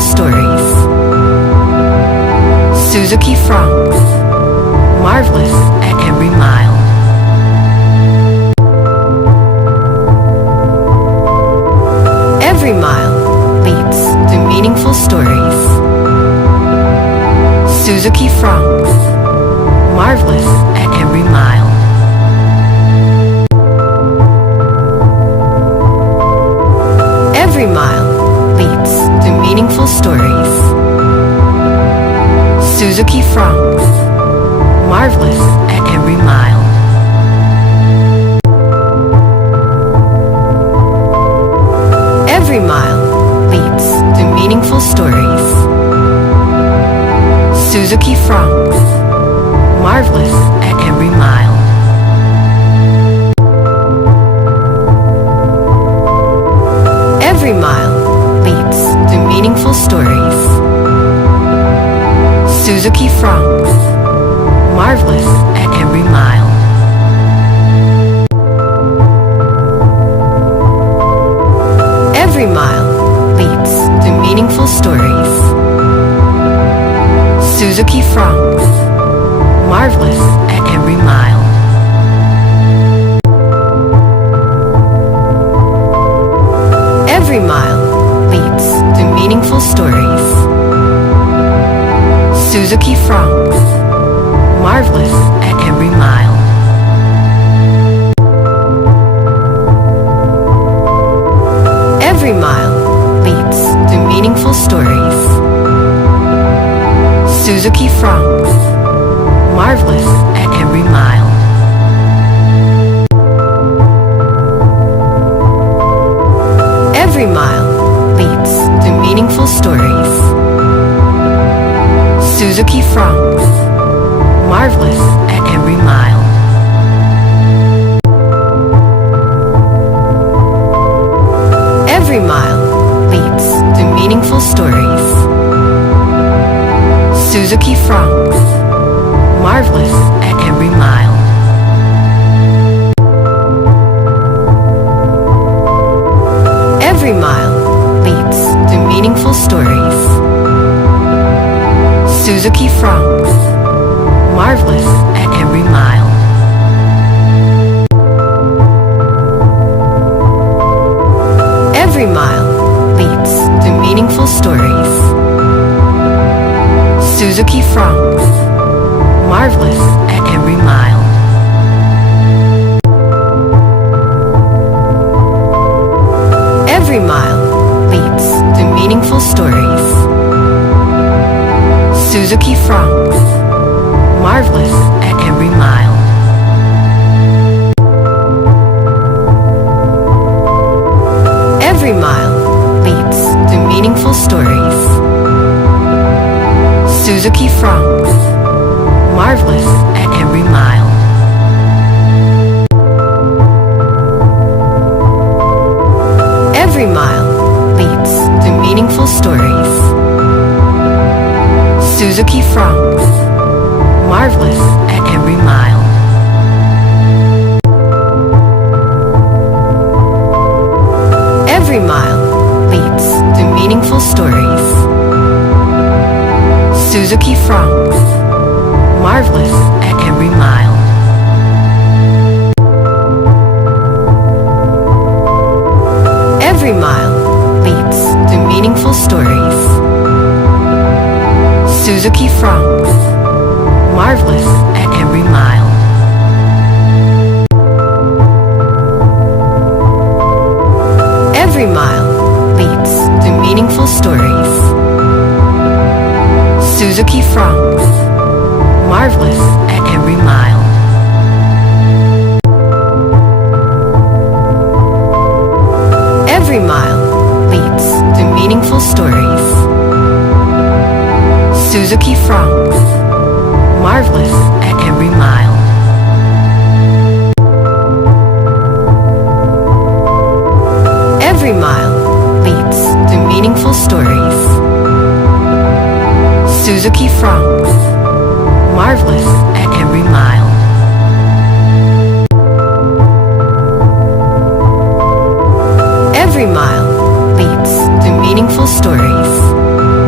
stories. Suzuki Fronx, marvelous at every mile. Every mile leads to meaningful stories. Suzuki Fronx, marvelous at every mile. Every mile leads to meaningful stories. Suzuki Fronx, marvelous at every mile. Every mile leads to meaningful stories. Suzuki Fronx, marvelous at every mile. Every mile leads to meaningful stories. Suzuki Fronx, marvelous at every mile. Every mile leads to meaningful stories. Suzuki Fronx, marvelous at every mile. Every mile leads to meaningful stories. Suzuki Fronx, marvelous at every mile. Every mile leads to meaningful stories. Suzuki Fronx, marvelous at every mile. Every mile leads to meaningful stories. Suzuki Fronx, marvelous at every mile. Every mile leads to meaningful stories. Suzuki Fronx, marvelous at every mile. Every mile leads to meaningful stories. Suzuki Fronx, marvelous at every mile. Every mile leads to meaningful stories. Suzuki Fronx, marvelous at every mile. Every mile leads to meaningful stories. Suzuki Fronx, marvelous at every mile. Every mile leads to meaningful stories. Suzuki Fronx, marvelous at every mile. Every mile leads to meaningful stories. Suzuki Fronx, marvelous at every mile. Every mile leads to meaningful stories. Suzuki Fronx, marvelous at every mile. Every mile leads to meaningful stories. Suzuki Fronx, marvelous at every mile. Every mile leads to meaningful stories. Suzuki Fronx, marvelous at every mile. Every mile leads to meaningful stories. Suzuki Fronx, marvelous at every mile. Every mile leads to meaningful stories. Suzuki Fronx, marvelous at every mile. Every mile leads to meaningful stories.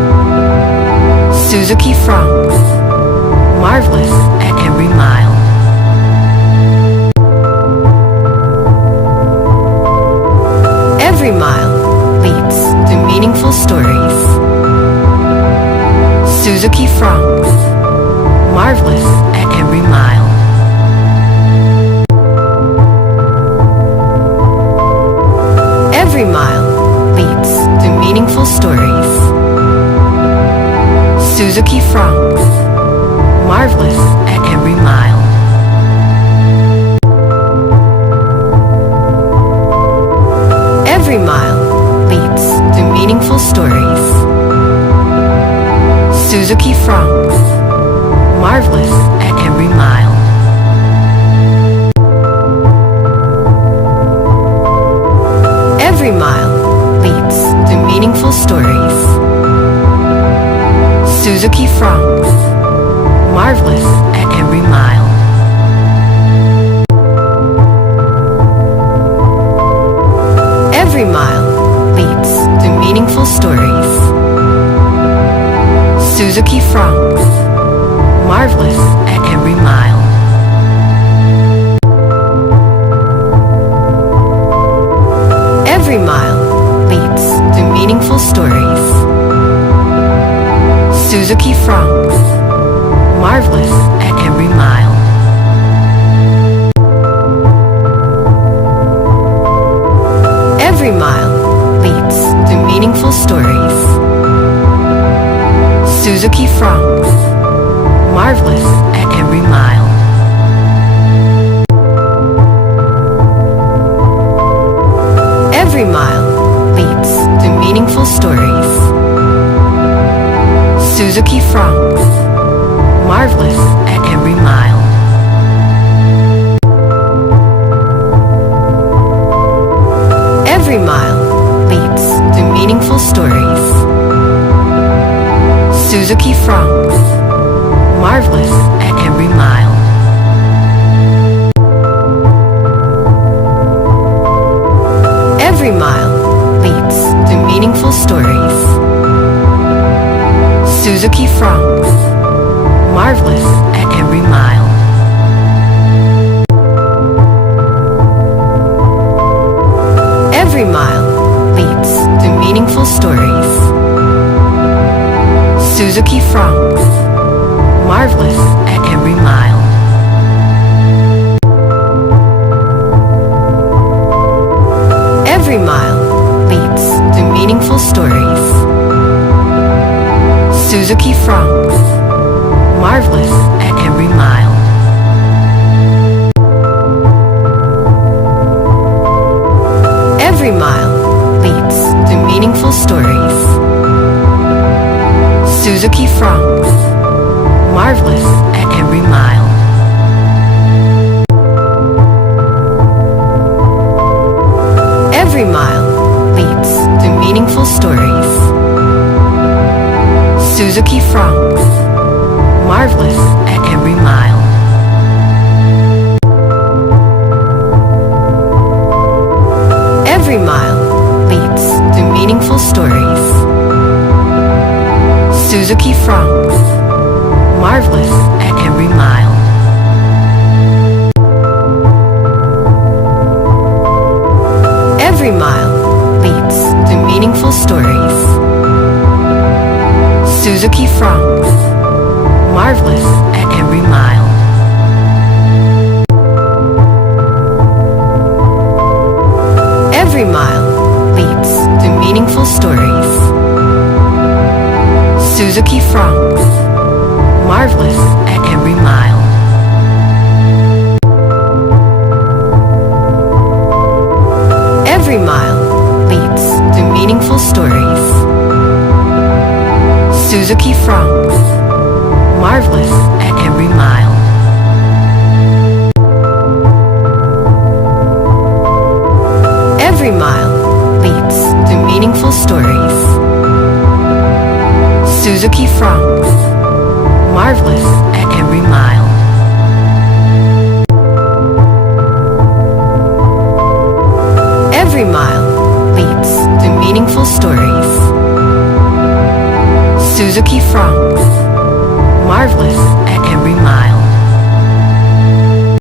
Suzuki Fronx. Marvelous at every mile. Every mile leads to meaningful stories. Suzuki Fronx. Marvelous at every mile. Every mile leads to meaningful stories. Suzuki Fronx. Marvelous at every mile. Every mile leads to meaningful stories. Suzuki Fronx. Marvelous at every mile. Every mile leads to meaningful stories. Suzuki Fronx. Marvelous at every mile. Every mile leads to meaningful stories. Suzuki Fronx. Marvelous at every mile. Every mile leads to meaningful stories. Suzuki Fronx. Marvelous at every mile. Every mile leads to meaningful stories. Suzuki Fronx. Marvelous at every mile. Every mile leads to meaningful stories. Suzuki Fronx. Marvelous at every mile. Every mile leads to meaningful stories. Suzuki Fronx. Marvelous at every mile. Every mile leads to meaningful stories. Suzuki Fronx. Marvelous at every mile. Every mile leads to meaningful stories. Suzuki Fronx. Marvelous at every mile. Every mile leads to meaningful stories. Suzuki Fronx. Marvelous at every mile. Every mile leads to meaningful stories. Suzuki Fronx. Marvelous at every mile. Every mile leads to meaningful stories. Suzuki Fronx. Marvelous at every mile. Every mile leads to meaningful stories. Suzuki Fronx. Marvelous at every mile. Every mile leads to meaningful stories. Suzuki Fronx. Marvelous at every mile. Every mile leads to meaningful stories. Suzuki Fronx. Marvelous at every mile. Every mile leads to meaningful stories. Suzuki Fronx. Marvelous at every mile. Every mile leads to meaningful stories. Suzuki Fronx. Marvelous at every mile. Every mile leads to meaningful stories. Suzuki Fronx.